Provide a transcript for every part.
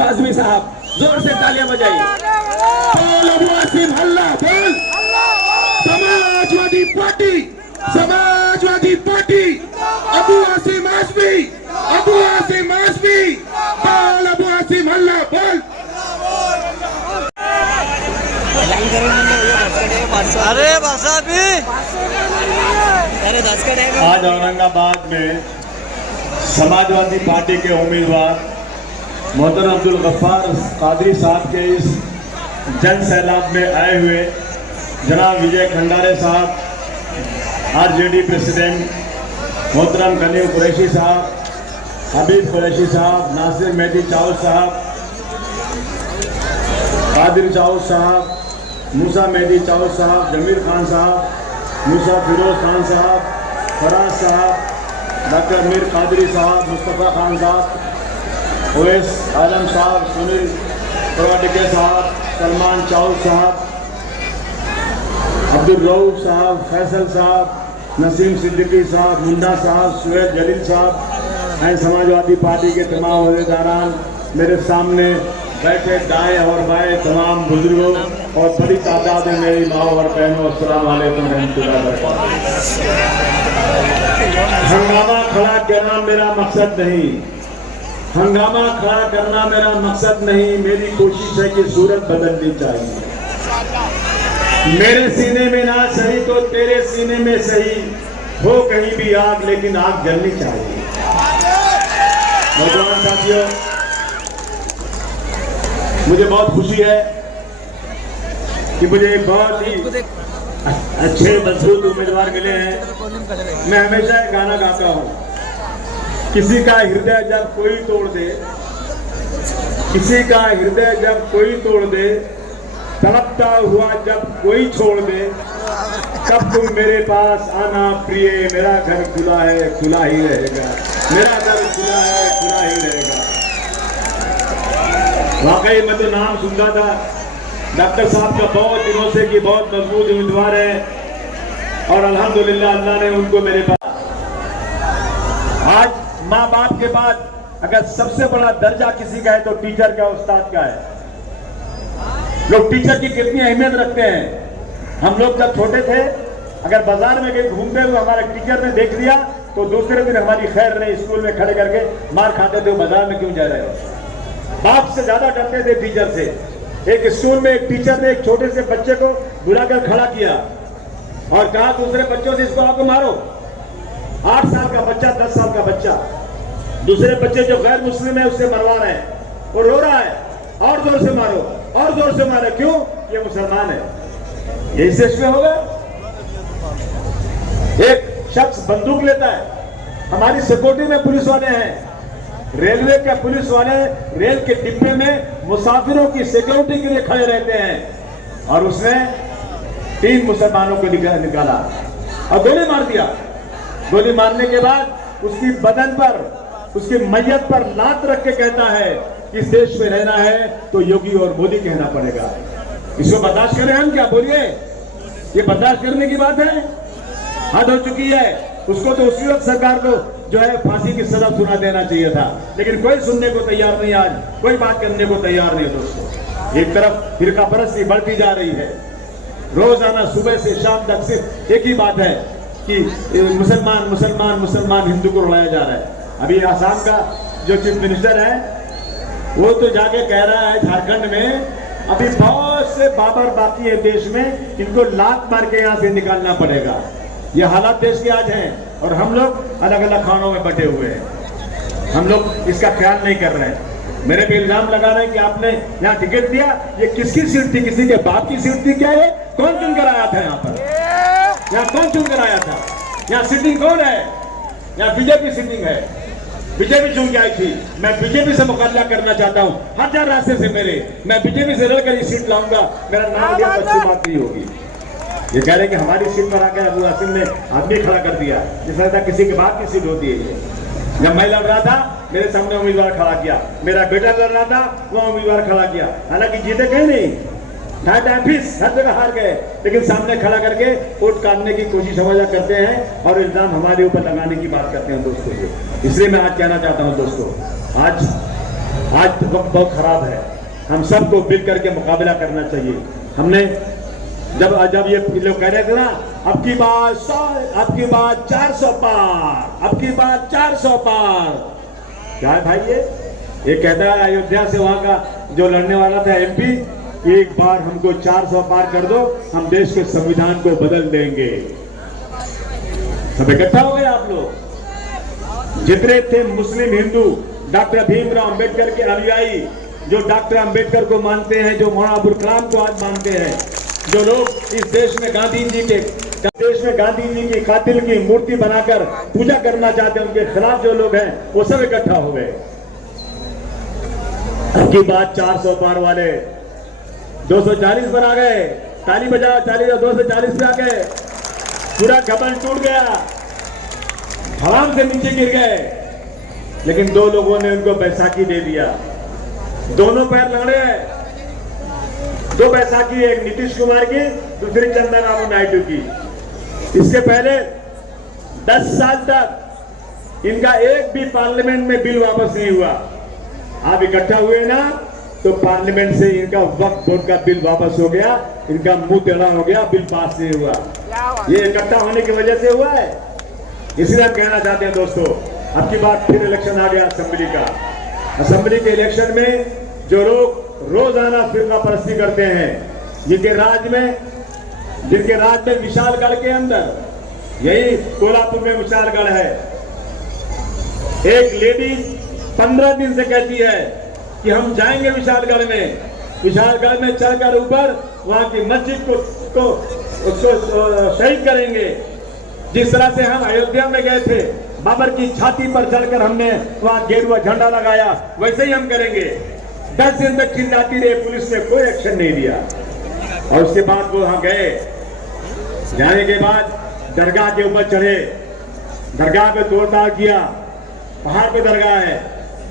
आसिम आजमी साहब, जोर से तालियां बजाइए। बोल अबू आसिम हल्ला बोल। समाजवादी पार्टी, समाजवादी पार्टी, अबू आसिम आजमी, अबू आसिम आजमी, बोल अबू आसिम हल्ला बोल। अरे आज औरंगाबाद में समाजवादी पार्टी के उम्मीदवार मोहतरम अब्दुल गफ्फार कादरी साहब के इस जन सैलाब में आए हुए जनाब विजय खंडारे साहब, आरजेडी प्रेसिडेंट मोहतरम कनीम कुरैशी साहब, हबीब कुरैशी साहब, नासिर मेहदी चाउल साहब, कादिर चाउल साहब, मूसा मेहदी चाउल साहब, जमीर खान साहब, मूसा फिरोज खान साहब, फराज साहब, डॉक्टर मीर कादरी साहब, मुस्तफ़ा खान साहब, ओवैस आलम साहब, सुनील प्रवाडिके साहब, सलमान चाउल साहब, अब्दुल रऊफ साहब, फैसल साहब, नसीम सिद्दीकी साहब, मुन्ना साहब, सुहेल जलील साहब एंड समाजवादी पार्टी के तमाम अहदेदारान, मेरे सामने बैठे दाएं और बाएं तमाम बुजुर्गों और बड़ी तादाद में मेरी माँ और बहनों, अस्सलाम वालेकुम रहमतुल्लाहि व बरकातहू। हंगामा खड़ा करना मेरा मकसद नहीं, हंगामा खड़ा करना मेरा मकसद नहीं, मेरी कोशिश है कि सूरत बदलनी चाहिए। मेरे सीने में ना सही तो तेरे सीने में सही, हो कहीं भी आग लेकिन आग जलनी चाहिए। नौजवान साथियों, मुझे बहुत खुशी है कि मुझे एक बहुत ही अच्छे मजबूत उम्मीदवार मिले हैं। मैं हमेशा एक गाना गाता हूँ, किसी का हृदय जब कोई तोड़ दे, किसी का हृदय जब कोई तोड़ दे, तड़पता हुआ जब कोई छोड़ दे, तब तुम मेरे पास आना प्रिय, मेरा घर खुला है खुला ही रहेगा, मेरा घर खुला है खुला ही रहेगा। वाकई मैं तो नाम सुनता था डॉक्टर साहब का बहुत दिनों से कि बहुत मजबूत उम्मीदवार है और अल्हम्दुलिल्लाह अल्लाह ने उनको मेरे पास। आज माँ बाप के बाद अगर सबसे बड़ा दर्जा किसी का है तो टीचर का, उस्ताद का है। लोग टीचर की कितनी अहमियत रखते हैं। हम लोग जब छोटे थे, अगर बाजार में कहीं घूमते हुए हमारे टीचर ने देख लिया तो दूसरे दिन हमारी खैर नहीं, स्कूल में खड़े करके मार खाते थे, बाजार में क्यों जा रहे हो। बाप से ज्यादा डरते थे टीचर से। एक स्कूल में एक टीचर ने एक छोटे से बच्चे को बुलाकर खड़ा किया और कहा दूसरे बच्चों से इसको आपको मारो। 8 साल का बच्चा, 10 साल का बच्चा, दूसरे बच्चे जो गैर मुस्लिम है उससे मरवा रहे हैं, वो रो रहा है, और जोर से मारो और जोर से मारो, क्यों? ये मुसलमान है। यही देश में होगा। एक शख्स बंदूक लेता है, हमारी सिक्योरिटी में पुलिस वाले हैं, रेलवे के पुलिस वाले रेल के डिब्बे में मुसाफिरों की सिक्योरिटी के लिए खड़े रहते हैं और उसने 3 मुसलमानों को निकाला और गोली मार दिया। गोली मारने के बाद उसकी बदन पर, उसकी मैयत पर लात रख के कहता है इस देश में रहना है तो योगी और मोदी कहना पड़ेगा। इसको बर्दाश्त करें हम? क्या बोलिए, ये बर्दाश्त करने की बात है? हद हो चुकी है। उसको तो उसी वक्त सरकार को जो है फांसी की सजा सुना देना चाहिए था, लेकिन कोई सुनने को तैयार नहीं, आज कोई बात करने को तैयार नहीं। दोस्तों, एक तरफ फिरका परस्ती बढ़ती जा रही है, रोजाना सुबह से शाम तक सिर्फ एक ही बात है कि मुसलमान मुसलमान मुसलमान, हिंदू को उड़ाया जा रहा है। अभी आसाम का जो चीफ मिनिस्टर है वो तो जाके कह रहा है झारखंड में अभी बहुत से बाबर बाकी है देश में, इनको लात मार के यहाँ से निकालना पड़ेगा। ये हालात देश के आज हैं और हम लोग अलग अलग खानों में बटे हुए हैं। हम लोग इसका ख्याल नहीं कर रहे हैं। मेरे पे इल्जाम लगा रहे हैं कि आपने यहाँ टिकट दिया, ये किसकी सीट थी? किसी के बाप की सीट थी क्या? ये कौन चुन कर आया था? यहाँ पर यहाँ कौन चुन कर आया था? यहाँ सिटिंग कौन है? यहाँ बीजेपी सिटिंग है, बीजेपी चुन के आई थी। मैं बीजेपी से मुकाबला करना चाहता हूँ, हजार रास्ते से मैं बीजेपी से लड़कर ये सीट लाऊंगा। मेरा नाम लिया तो अच्छी बात नहीं होगी। ये कह रहे कि हमारी सीट पर आकर अबू आसिम ने आदमी खड़ा कर दिया, जैसा था किसी के बाप की सीट होती है। जब मैं लड़ रहा था मेरे सामने उम्मीदवार खड़ा किया, मेरा बेटा लड़ रहा था वह उम्मीदवार खड़ा किया, हालांकि जीते कहीं नहीं, हर जगह हार गए, लेकिन सामने खड़ा करके वोट काटने की कोशिश हमेशा करते हैं और इल्जाम हमारे ऊपर लगाने की बात करते हैं। दोस्तों, इसलिए मैं आज कहना चाहता हूं दोस्तों, आज आज वक्त बहुत खराब है, हम सबको मिल करके मुकाबला करना चाहिए। हमने जब ये लोग कह रहे थे ना, अब की बात 400 पार, अब की बात 400 पार, क्या है भाई ये कहता है अयोध्या से वहां का जो लड़ने वाला था एमपी, एक बार हमको 400 पार कर दो, हम देश के संविधान को बदल देंगे। सब इकट्ठा हो गए आप लोग। जितने थे मुस्लिम हिंदू डॉक्टर भीमराव अंबेडकर के अनुयायी, जो डॉक्टर अंबेडकर को मानते हैं, जो मौलाना अबुल कलाम को आज मानते हैं, जो लोग इस देश में गांधी जी की कातिल की मूर्ति बनाकर पूजा करना चाहते हैं, उनके खिलाफ जो लोग हैं वो सब इकट्ठा हो गए। अब की बात 400 पार वाले 240 पर आ गए, ताली बजाओ, 240 पे आ गए, पूरा घमंड टूट गया, हराम से नीचे गिर गए। लेकिन दो लोगों ने उनको बैसाखी दे दिया, दोनों पैर लड़े हैं, दो बैसाखी, एक नीतीश कुमार की, दूसरी चंद्रबाबू नायडू की। इसके पहले 10 साल तक इनका एक भी पार्लियामेंट में बिल वापस नहीं हुआ। आप इकट्ठा हुए ना, तो पार्लियामेंट से इनका वक्फ बोर्ड का बिल वापस हो गया, इनका मुंह टेढ़ा हो गया, बिल पास नहीं हुआ। ये इकट्ठा होने की वजह से हुआ है। इसलिए हम कहना चाहते हैं दोस्तों, अब की बात फिर इलेक्शन आ गया असेंबली का। असेंबली के इलेक्शन में जो लोग रोजाना फिरका परस्ती करते हैं, जिनके राज में विशालगढ़ के अंदर, यही कोल्हापुर में विशालगढ़ है, एक लेडी 15 दिन से कहती है कि हम जाएंगे विशालगढ़ में चढ़कर ऊपर वहां की मस्जिद को उसको शहीद करेंगे। जिस तरह से हम अयोध्या में गए थे, बाबर की छाती पर चढ़कर हमने वहां गेरुआ झंडा लगाया, वैसे ही हम करेंगे। 10 दिन तक चिल्लाती रही, पुलिस ने कोई एक्शन नहीं लिया। और उसके बाद वो वहां गए, जाने के बाद दरगाह के ऊपर चढ़े, दरगाह पे तोड़ताड़ किया, पहाड़ पे दरगाह है,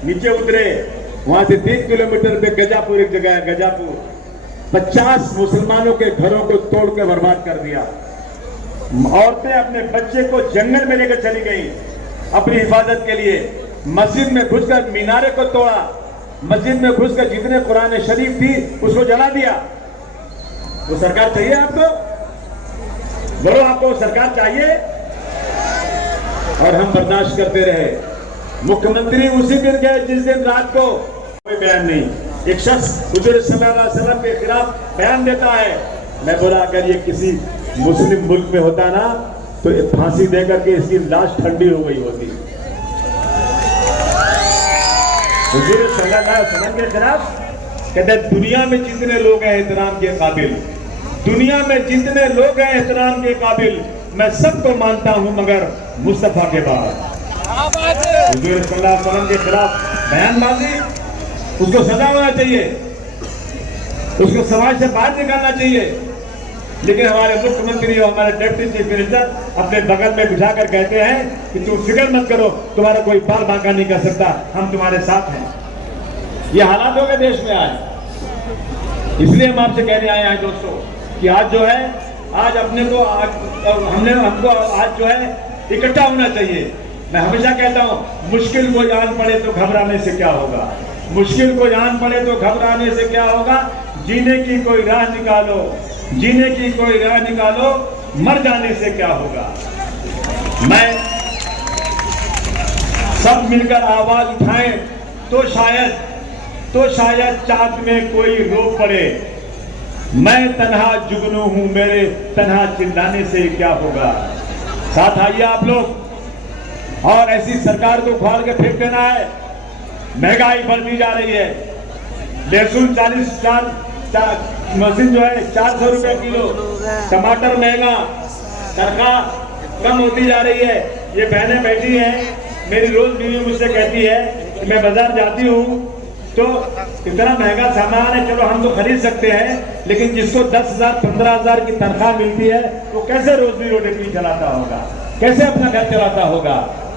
नीचे उतरे, वहां से 3 किलोमीटर पे गजापुर एक जगह है, गजापुर, 50 मुसलमानों के घरों को तोड़ के बर्बाद कर दिया। औरतें अपने बच्चे को जंगल में लेकर चली गई अपनी हिफाजत के लिए। मस्जिद में घुसकर मीनारे को तोड़ा, मस्जिद में घुसकर जितने कुरान शरीफ थी उसको जला दिया। वो सरकार चाहिए आपको? बोलो, आपको सरकार चाहिए? और हम बर्दाश्त करते रहे। मुख्यमंत्री उसी दिन गए जिस दिन रात को कोई बयान नहीं। एक शख्स हुजूर सल्लल्लाहु अलैहि वसल्लम के खिलाफ बयान देता है। मैं बोला, अगर ये किसी मुस्लिम मुल्क में होता ना, तो फांसी देकर के इसकी लाश ठंडी हो गई होती। हुजूर सल्लल्लाहु अलैहि वसल्लम के खिलाफ कहते, दुनिया में जितने लोग हैं एहतराम के काबिल, दुनिया में जितने लोग हैं एहतराम के काबिल, मैं सबको मानता हूं मगर मुस्तफा के बाद। हुजूर सल्लल्लाहु अलैहि वसल्लम के खिलाफ बयानबाजी, उसको सजा होना चाहिए, उसको समाज से बाहर निकालना चाहिए। लेकिन हमारे मुख्यमंत्री और हमारे डिप्टी चीफ मिनिस्टर अपने बगल में बिठाकर कहते हैं कि तुम फिक्र मत करो, तुम्हारा कोई बाल बांका नहीं कर सकता, हम तुम्हारे साथ हैं। ये हालात हो गए देश में आज। इसलिए हम आपसे कहने आए हैं दोस्तों कि आज जो है, आज अपने को हमको आज जो है इकट्ठा होना चाहिए। मैं हमेशा कहता हूं, मुश्किल को जान पड़े तो घबराने से क्या होगा, मुश्किल को जान पड़े तो घबराने से क्या होगा। जीने की कोई राह निकालो, जीने की कोई राह निकालो, मर जाने से क्या होगा। मैं सब मिलकर आवाज उठाएं तो शायद चाँद में कोई रो पड़े। मैं तन्हा जुगनू हूं, मेरे तन्हा चिल्लाने से क्या होगा। साथ आइए आप लोग, और ऐसी सरकार को उखाड़ के फेंक देना है। महंगाई बढ़ती जा रही है, लहसुन 40 मशीन जो है 400 रुपए किलो, टमाटर महंगा, तनख्वाह कम होती जा रही है। ये बहनें बैठी हैं, मेरी रोज बीवी मुझसे कहती है कि मैं बाजार जाती हूँ तो इतना महंगा सामान है, चलो हम तो खरीद सकते हैं, लेकिन जिसको 10,000 15,000 की तनख्वाह मिलती है वो कैसे रोजी रोटी चलाता होगा, कैसे अपना घर चलाता होगा।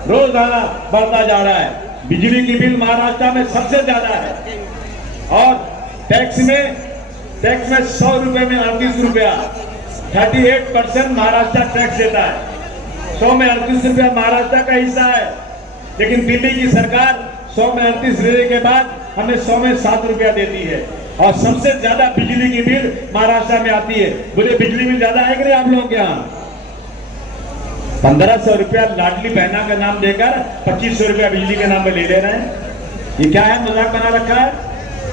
रोजाना बढ़ता जा रहा है। बिजली की बिल महाराष्ट्र में सबसे ज्यादा है, और टैक्स में 100 रुपए में 38 रुपया, 38% महाराष्ट्र टैक्स देता है। 100 में 38 रुपया महाराष्ट्र का हिस्सा है। लेकिन दिल्ली की सरकार 100 में 38 लेने के बाद हमें 100 में 7 रुपया देती है और सबसे ज्यादा बिजली की बिल महाराष्ट्र में आती है। बोले बिजली बिल ज्यादा है कि नहीं आप लोगों के यहाँ? 1500 रुपया लाडली बहना का नाम देकर 2500 रुपया बिजली के नाम पे ले रहे हैं। ये क्या है, मजाक बना रखा है?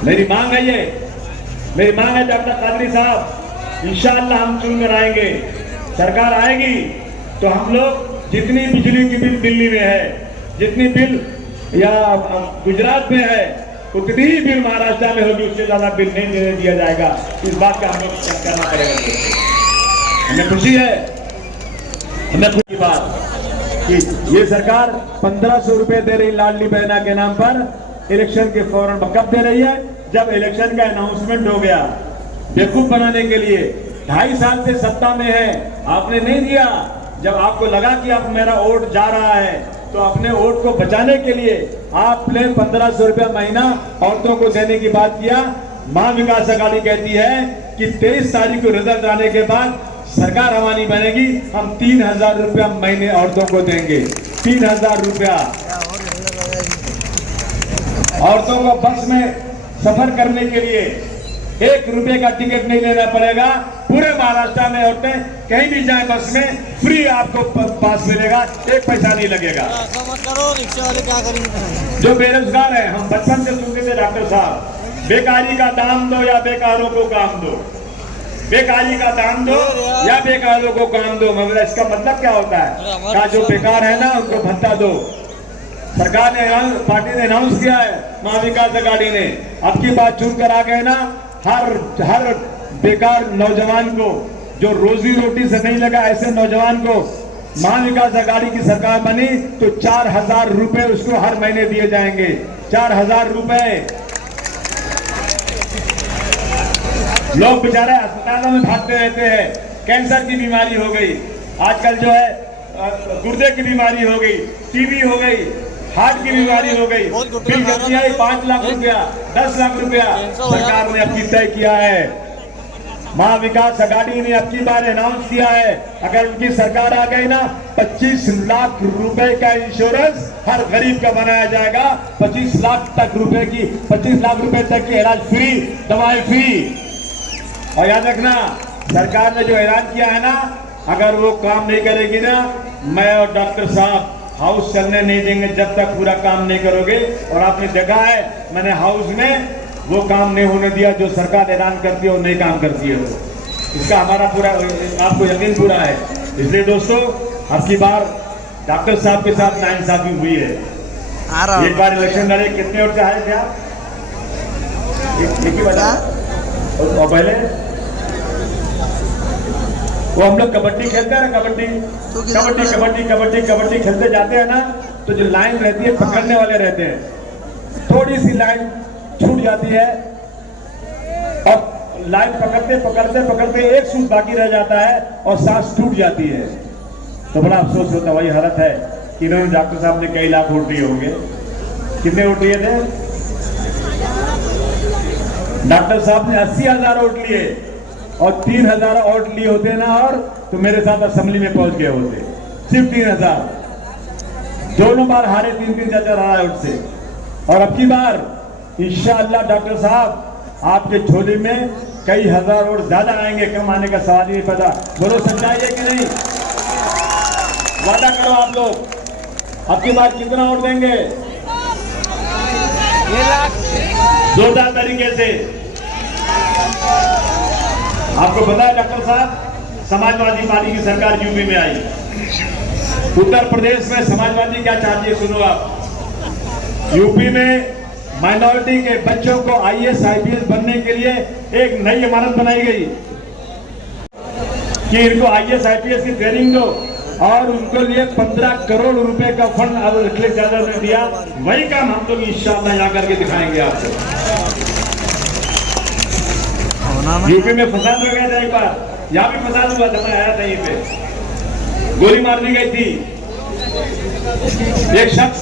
मेरी मांग है, ये मेरी मांग है डॉक्टर कादरी साहब, इंशाअल्लाह हम चुन कर आएंगे, सरकार आएगी तो हम लोग जितनी बिजली की बिल दिल्ली में है, जितनी बिल या गुजरात में है, उतनी ही बिल महाराष्ट्र में होगी, उससे ज्यादा बिल नहीं देने दिया जाएगा। इस बात का हम लोग चेक करना पड़ेगा। हमें खुशी है, हमें खुशी बात कि ये सरकार 1500 रुपए दे रही लाडली बहना के नाम पर इलेक्शन के फौरन। कब दे रही है? जब इलेक्शन का अनाउंसमेंट हो गया, बेवकूफ बनाने के लिए। 2.5 साल से सत्ता में है, आपने नहीं दिया। जब आपको लगा कि अब मेरा वोट जा रहा है तो अपने वोट को बचाने के लिए आपने 1500 रुपया महीना औरतों को देने की बात किया। महा विकास अघाड़ी कहती है कि 23 तारीख को रिजल्ट आने के बाद सरकार हमारी बनेगी, हम 3000 रुपया महीने औरतों को देंगे। 3000 रुपया औरतों को बस में सफर करने के लिए 1 रुपए का टिकट नहीं लेना पड़ेगा। पूरे महाराष्ट्र में औरतें कहीं भी जाए बस में फ्री आपको पास मिलेगा, 1 पैसा नहीं लगेगा। रिक्शा वाले क्या करेंगे? जो बेरोजगार है, हम बचपन से सुनते थे डॉक्टर साहब, बेकारी का दाम दो या बेकारों को काम दो, बेकारी का दाम दो या बेकारों को काम दो। मगर इसका मतलब क्या होता है? का जो बेकार है ना उनको भत्ता दो। सरकार ने, पार्टी ने अनाउंस किया है, महाविकास अघाड़ी ने, अब की बात चुन कर आ गए ना, हर बेकार नौजवान को जो रोजी रोटी से नहीं लगा, ऐसे नौजवान को महाविकास अघाड़ी की सरकार बनी तो 4000 रुपए उसको हर महीने दिए जाएंगे। 4000 रुपए। लोग बेचारे अस्पतालों में भागते रहते हैं, कैंसर की बीमारी हो गई, आजकल जो है गुर्दे की बीमारी हो गई, टीबी हो गई, हार्ट की बीमारी हो गई, बिल कितनी आई? 5 लाख रुपया, 10 लाख रुपया सरकार ने अब की तय किया है। महाविकास अघाड़ी ने अब की बार अनाउंस किया है, अगर उनकी सरकार आ गई ना, 25 लाख रुपए का इंश्योरेंस हर गरीब का बनाया जाएगा। 25 लाख तक रुपए की, 25 लाख रुपए तक की इलाज फ्री, दवाई फ्री। और याद रखना, सरकार ने जो ऐलान किया है ना, अगर वो काम नहीं करेगी ना, मैं और डॉक्टर साहब हाउस चलने नहीं देंगे जब तक पूरा काम नहीं करोगे। और आपने देखा है, मैंने हाउस में वो काम नहीं होने दिया जो सरकार ऐलान करती है और नहीं काम करती है। वो इसका हमारा पूरा, आपको यकीन पूरा है। इसलिए दोस्तों, अब की बार डॉक्टर साहब के साथ नाइंसाफी हुई है। एक बार इलेक्शन लड़े, कितने वोट से हारे थे आप? एक ही बता। और पहले वो हम लोग कबड्डी खेलते हैं ना, कबड्डी कबड्डी कबड्डी कबड्डी कबड्डी खेलते जाते हैं ना, तो जो लाइन रहती है, पकड़ने वाले रहते हैं, थोड़ी सी लाइन छूट जाती है और लाइन पकड़ते पकड़ते पकड़ते एक सूट बाकी रह जाता है और सांस टूट जाती है। तो बड़ा अफसोस होता है। वही हालत है कि इन्होंने, डॉक्टर साहब ने कई लाख वोट दिए होंगे। कितने वोट दिए थे? डॉक्टर साहब ने 80,000 वोट लिए और 3000 वोट लिए होते ना, और तो मेरे साथ असेंबली में पहुंच गए होते। सिर्फ 3000, दोनों बार हारे 3-3 4 वोट से। और अब की बार इंशाअल्लाह डॉक्टर साहब आपके झोली में कई हजार वोट ज्यादा आएंगे, कम आने का सवाल ही नहीं पैदा। बोलो, सच्चाई है कि नहीं? वादा करो आप लोग, अब की बार कितना वोट देंगे? जोरदार तरीके से। आपको पता है डॉक्टर साहब, समाजवादी पार्टी की सरकार यूपी में आई। उत्तर प्रदेश में समाजवादी क्या चाहती है, सुनो आप। यूपी में माइनॉरिटी के बच्चों को IAS IPS बनने के लिए एक नई इमारत बनाई गई कि इनको IAS IPS की ट्रेनिंग दो, और उनको लिए 15 करोड़ रुपए का फंड अखिलेश यादव ने दिया। वही काम हम लोग इंशाअल्लाह यहाँ करके दिखाएंगे आपको। यूपी में फसाद हो गया था एक बार, यहाँ भी फसाद हुआ था, मैं आया था यहीं पे। गोली मार दी गई थी, एक शख्स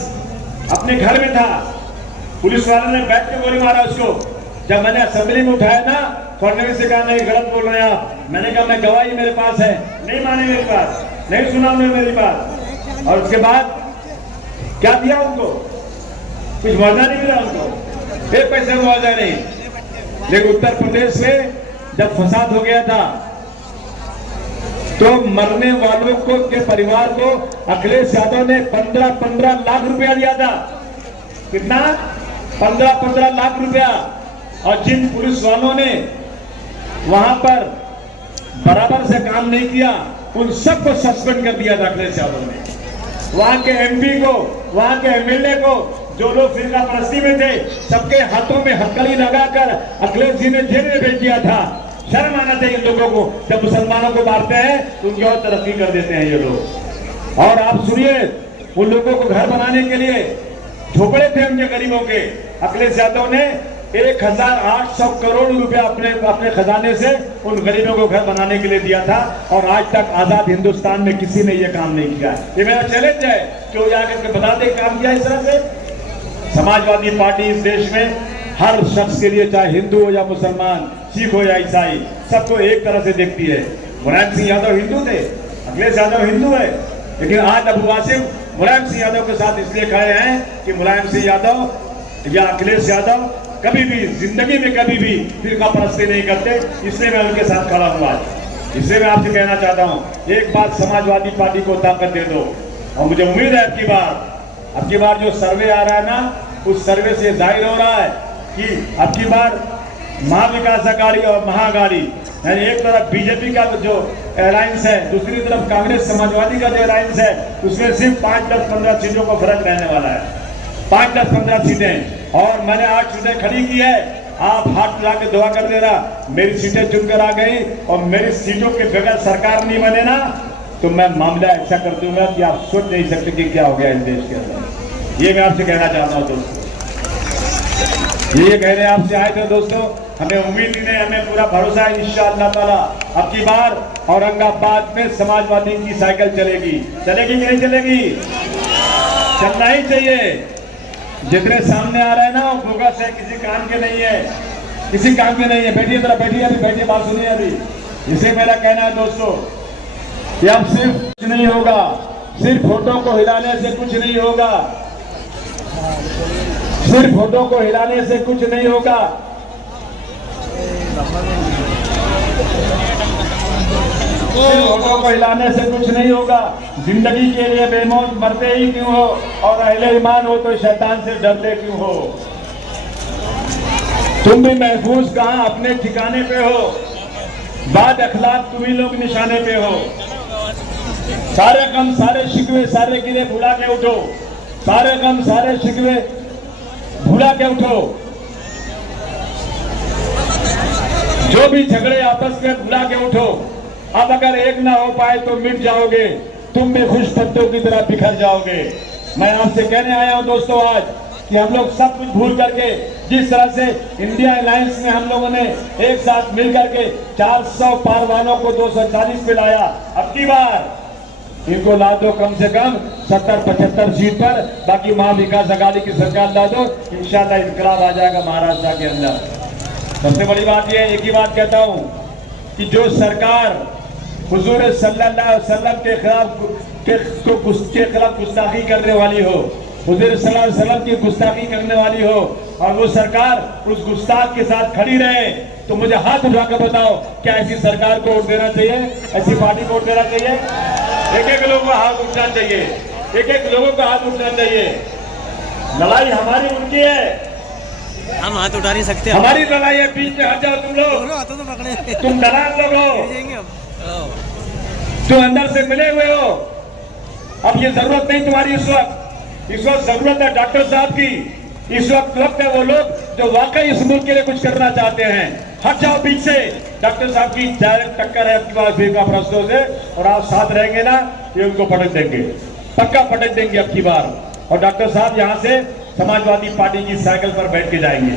अपने घर में था, पुलिस वाले ने बैठ के गोली मारा उसको। जब मैंने असेंबली में उठाया ना, फडणवीस से कहा नहीं, गलत बोल रहे हैं आप। मैंने कहा मैं गवाही मेरे पास है, नहीं माने मेरी बात, नहीं सुना उन्होंने मेरी बात। और उसके बाद क्या दिया उनको? कुछ वरदान नहीं मिला उनको। एक पैसे मुआवजा नहीं। लेकिन उत्तर प्रदेश में जब फसाद हो गया था तो मरने वालों को के परिवार को अखिलेश यादव ने 15-15 लाख रुपया दिया था। कितना? 15-15 लाख रुपया। और जिन पुलिस वालों ने वहां पर बराबर से काम नहीं किया उन सबको सस्पेंड कर दिया था अखिलेश यादव ने। वहां के एमपी को, वहां के एमएलए को, जो लोग फिरका परस्ती में थे, सबके हाथों में हथकड़ी लगाकर अखिलेश जी ने जेल में भेज दिया था। शर्म आना चाहिए इन लोगों को। जब मुसलमानों को मारते हैं तो उनकी और तरक्की कर देते हैं ये लोग। और आप सुनिए, उन लोगों को घर बनाने के लिए झोपड़े थे उनके गरीबों के, अखिलेश यादव ने 1800 करोड़ रुपया अपने खजाने से उन गरीबों को घर बनाने के लिए दिया था। और आज तक आजाद हिंदुस्तान में किसी ने यह काम नहीं किया। ये मेरा चैलेंज है कि वो जाकर के बता दे काम किया इस तरह से। समाजवादी पार्टी इस देश में हर शख्स के लिए, चाहे हिंदू हो या मुसलमान, सिख हो या ईसाई, सबको एक तरह से देखती है। मुलायम सिंह यादव हिंदू थे, अखिलेश यादव हिंदू है, लेकिन आज अबू आसिम मुलायम सिंह यादव के साथ इसलिए खड़े हैं कि मुलायम सिंह यादव या अखिलेश यादव कभी भी जिंदगी में कभी भी फिरका परस्ती नहीं करते, इसलिए मैं उनके साथ खड़ा हुआ। इसलिए मैं आपसे कहना चाहता हूं, एक बात समाजवादी पार्टी को ताकत दे दो। और मुझे उम्मीद है अब की बार जो सर्वे आ रहा है ना, उस सर्वे से जाहिर हो रहा है कि अब की बार महाविकास अघाड़ी और महाअघाड़ी, यानी एक तरफ बीजेपी का जो अलायंस है, दूसरी तरफ कांग्रेस समाजवादी का जो अलायंस है, उसमें सिर्फ 5-10-15 सीटों को फर्क रहने वाला है। 5-10-15 सीटें। और मैंने 8 सीटें खड़ी की है। आप हाथ ला के दुआ कर देना, मेरी सीटें चुनकर आ गई और मेरी सीटों के बगैर सरकार नहीं बने ना, तो मैं मामला ऐसा कर दूंगा कि आप सोच नहीं सकते कि क्या हो गया इस देश के अंदर। ये मैं आपसे कहना चाहता हूं दोस्तों। ये कहने आपसे आए थे दोस्तों। हमें उम्मीद ही नहीं, हमें पूरा भरोसा है इंशाअल्लाह ताला अब की बार औरंगाबाद में समाजवादी की साइकिल चलेगी। चलेगी कि नहीं चलेगी? चलना ही चाहिए। जितने सामने आ रहे हैं ना, वो बोगस है, किसी काम के नहीं है, किसी काम के नहीं है। बैठिए जरा, बैठिए अभी, बैठिए, बात सुनिए अभी। इसे मेरा कहना है दोस्तों कि अब सिर्फ कुछ नहीं होगा, सिर्फ फोटो को हिलाने से कुछ नहीं होगा, सिर्फ फोटो को हिलाने से कुछ नहीं होगा। फोटो को हिलाने से कुछ नहीं होगा। जिंदगी के लिए बेमौत मरते ही क्यों हो, और अहले ईमान हो तो शैतान से डरते क्यों हो। तुम भी महफूज कहां अपने ठिकाने पे हो, बाद अखलाक तुम ही लोग निशाने पे हो। सारे गम सारे शिकवे सारे गिले भुला के उठो, सारे गम सारे शिकवे भुला के उठो। जो भी झगड़े आपस में भुला के उठो। अब अगर एक ना हो पाए तो मिट जाओगे, तुम भी खुश पत्तों की तरह बिखर जाओगे। मैं आपसे कहने आया हूं दोस्तों आज कि हम लोग सब कुछ भूल करके, जिस तरह से इंडिया अलायंस में हम लोगों ने एक साथ मिल करके 400 पार वालों को 240 पे लाया, अब की बार इनको ला दो कम से कम 70-75 सीट पर, बाकी महाविकास अघाड़ी की सरकार ला दो, इंशाल्लाह इनकलाब आ जाएगा महाराष्ट्र के अंदर। सबसे बड़ी बात यह है, एक ही बात कहता हूं कि जो सरकार हुजूर सल्लल्लाहु अलैहि वसल्लम के खिलाफ गुस्ताखी करने वाली हो, हुजूर सल्लल्लाहु अलैहि वसल्लम की गुस्ताखी करने वाली हो, और वो सरकार उस गुस्ताख के साथ खड़ी रहे, तो मुझे हाथ उठाकर बताओ, क्या ऐसी सरकार को वोट देना चाहिए? ऐसी पार्टी को वोट देना चाहिए? एक लोगों का हाथ उठना चाहिए, एक लोगों का हाथ उठना चाहिए। लड़ाई हमारी उनकी है, हम हाथ उठा नहीं सकते। हमारी लड़ाई है, बीच में हट जाओ तुम लोग। तुम दलाल लोग हो, तुम अंदर से मिले हुए हो। अब ये जरूरत नहीं तुम्हारी इस वक्त जरूरत है डॉक्टर साहब की। इस वक्त है वो लोग जो वाकई इस मुल्क के लिए कुछ करना चाहते हैं। हट जाओ बीच से। डॉक्टर साहब की डायरेक्ट टक्कर है आपके पास फिरका प्रस्तों से, और आप साथ रहेंगे ना, ये उनको पटक देंगे, पक्का पटक देंगे अब की बार। और डॉक्टर साहब यहाँ से समाजवादी पार्टी की साइकिल पर बैठ के जाएंगे।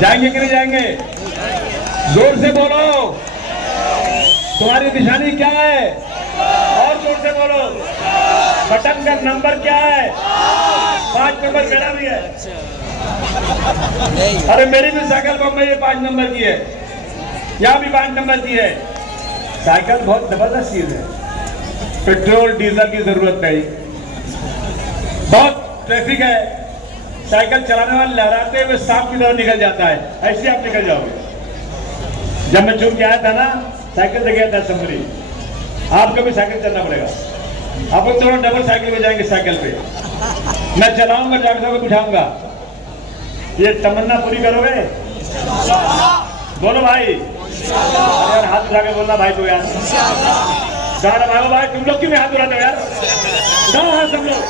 जाएंगे कि नहीं जाएंगे? जोर से बोलो, तुम्हारी निशानी क्या है? और जोर से बोलो, बटन का नंबर क्या है? 5 नंबर मेरा भी है। अरे मेरी भी साइकिल बम्बई 5 नंबर की है, यहाँ भी 5 नंबर की है। साइकिल बहुत जबरदस्त चीज है, पेट्रोल डीजल की जरूरत नहीं। बहुत ट्रैफिक है, साइकिल चलाने वाले लहराते हुए सांप की तरह निकल जाता है, ऐसे आप निकल जाओगे। जब मैं चुन के आया था ना, साइकिल से गया था असेंबली। आपको भी साइकिल चलना पड़ेगा। आप लोग दोनों डबल साइकिल में जाएंगे, साइकिल पे मैं चलाऊंगा, डॉक्टर साहब को बिठाऊंगा। ये तमन्ना पूरी करोगे? बोलो भाई, यार हाथ उठा के बोलना भाई तो यार। भाई तुम लोग क्यों हाथ उठाते हो यार? सब लोग